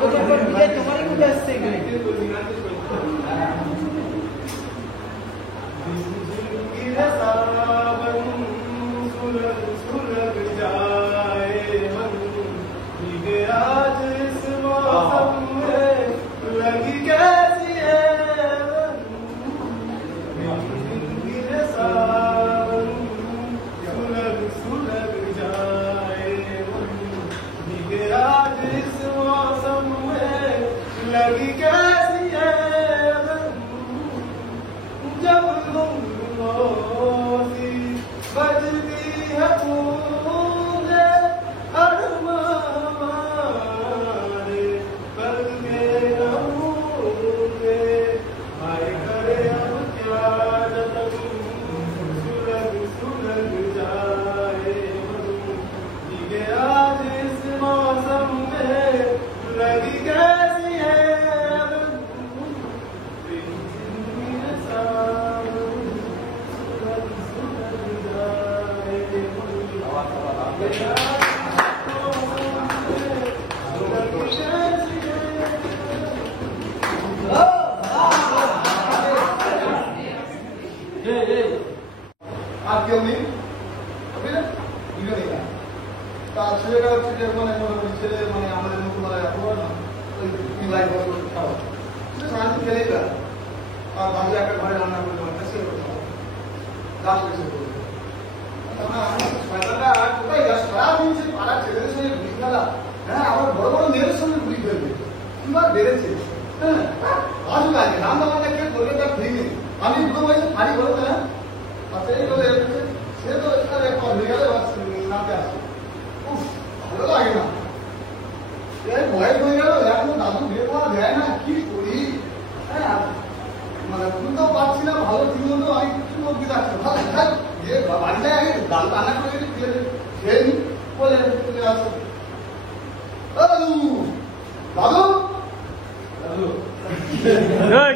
বছর পর বিদায় তোমারই মুখে আসছে এখানে।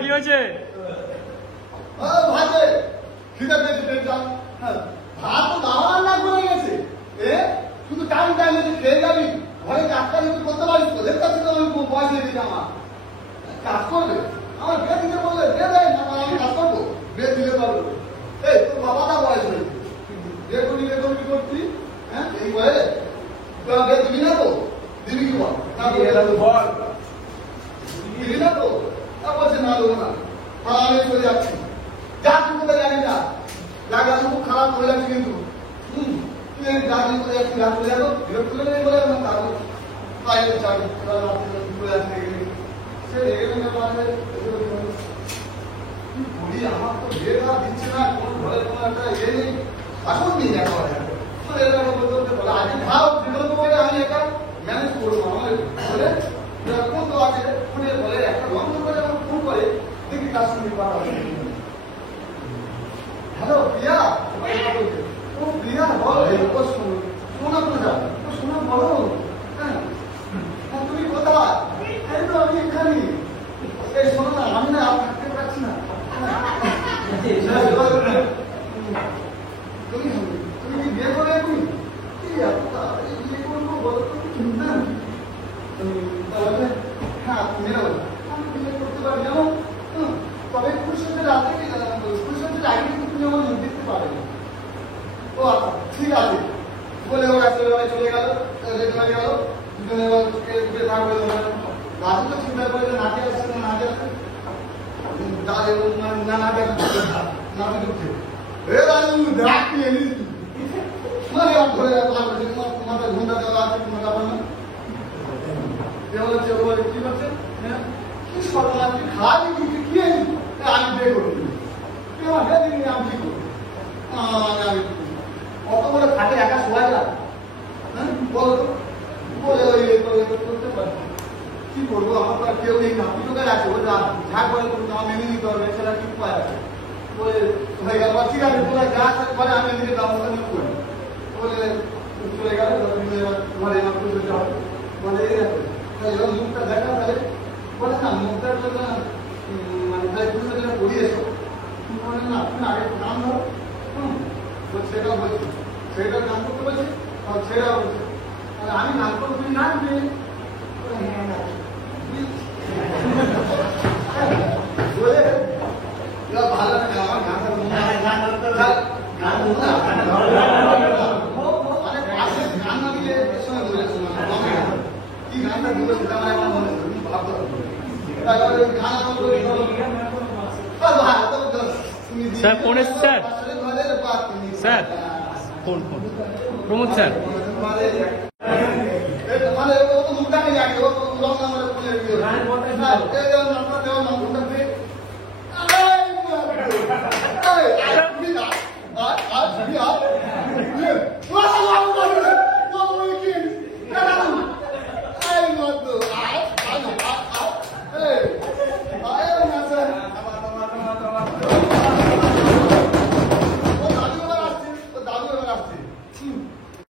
কি হয়েছে? ভাত তো দাওয়া রান্না করে গেছে, শুধু টাইম টাইমে খেয়ে যাবি, ঘরে কাজটা যদি করতে পারিস তোদের কাছে তো আমি পয়সা দিচ্ছি, আমার কাজ করবে, আমার বিয়ে দিতে বললে বিয়ে দেয় না, আমি কাজ করবো, বিয়ে দিতে পারবো। এই তোর বাবাটা বয়স হয়েছে, বিয়ে করবি কি করছি? হ্যাঁ এই বয়ে বিয়ে দিবি না তো? দিবি কি বল? দিবি না তো? তা বলছে না দেবো না, আমি চলে যাচ্ছি, যা তুই কোথায় জানি না, জায়গা খুব খারাপ হয়ে যাচ্ছে কিন্তু তুই গাড়ি করে যাচ্ছি, রাত হয়ে যাবো, বিরক্ত করে নেই বলে আমার কারণ বাইরে চাকরি করে যাচ্ছে, সে রেগে নেবে পারবে। বলি আমার তো বিয়ে দেওয়া দিচ্ছে না, কোন ঘরে কোনো একটা ইয়ে নেই, আসুন দিন দেখা হয় বলে আজকে খাও বিরক্ত করে আমি একা ম্যানেজ করবো, আমার বলে কোন তো আছে ফোনে বলে একটা বন্ধ করে আমার ফোন করে দেখি কাজ শুনি পাওয়া। হ্যালো প্রিয়া, ও প্রিয়া বলো, শোনা কোথায়? শোনা বলো, হ্যাঁ তুমি কোথায়? এই তো আমি এখানে। এই শোনো না, আমি না থাকতে পারছি না, তুমি কি বিয়ে করে এখন? বিয়ে করবো বলো তো, চিন্তা হ্যাঁ তুমি আমি বিয়ে করতে পারি যেমন, তবে পুরুষের রাতে পুরুষের আগে কিন্তু তুমি আমার মুখ দেখতে পাবে না। ও আচ্ছা ঠিক আছে বলে ওরা চলে গেল, রেটে গেল, দুজনে উঠে থাকবে। দাদু তো চিন্তা করে যে নাচে আসছে না, নাচে আসছে না নাচে নাচে ঢুকছে, এ দাদু দেখ কি এলি মানে ধরে তোমাদের ঘুমটা দেওয়া আছে, তোমার যাবেন না কি করছে, কি সর্বনাশ, তুই খাবি কি আমি বিয়ে করবি, তুই আমার বিয়ে দিবি, আমি কি করবি? অত করে খাটে একা শোয়া যায়, হ্যাঁ বলো বলে করতে পারি, কি করবো? আমার তো আর কেউ নেই, নাতি টোকার আছে, ও যা করে আমার মেনে নিতে হবে, সেটা কি উপায় আছে? বলে হয়ে গেল, ঠিক আছে তোরা যা করে আমি এদিকে ব্যবস্থা নিয়ে করি বলে চলে গেল। ঘরে আমার পুজো যাওয়া বলে এরকম মুখটা দেখা, তাহলে বলে না মুখটার জন্য মানে তাই পুজো যেটা করিয়েছো, বলে না তুমি আগে নাম ধরো, সেটাও বলছি, সেটার নাম করতে বলছি, সেটাও বলছে আমি নাম করবো, তুমি নাম দিয়ে বলে ভালো না আমার গান না দিলে সময় বলে কি গানটা দিল সেটা আমার মনে ভাবতে হবে গান স্যার ফোন এসছে sir sir phone Pramod sir आज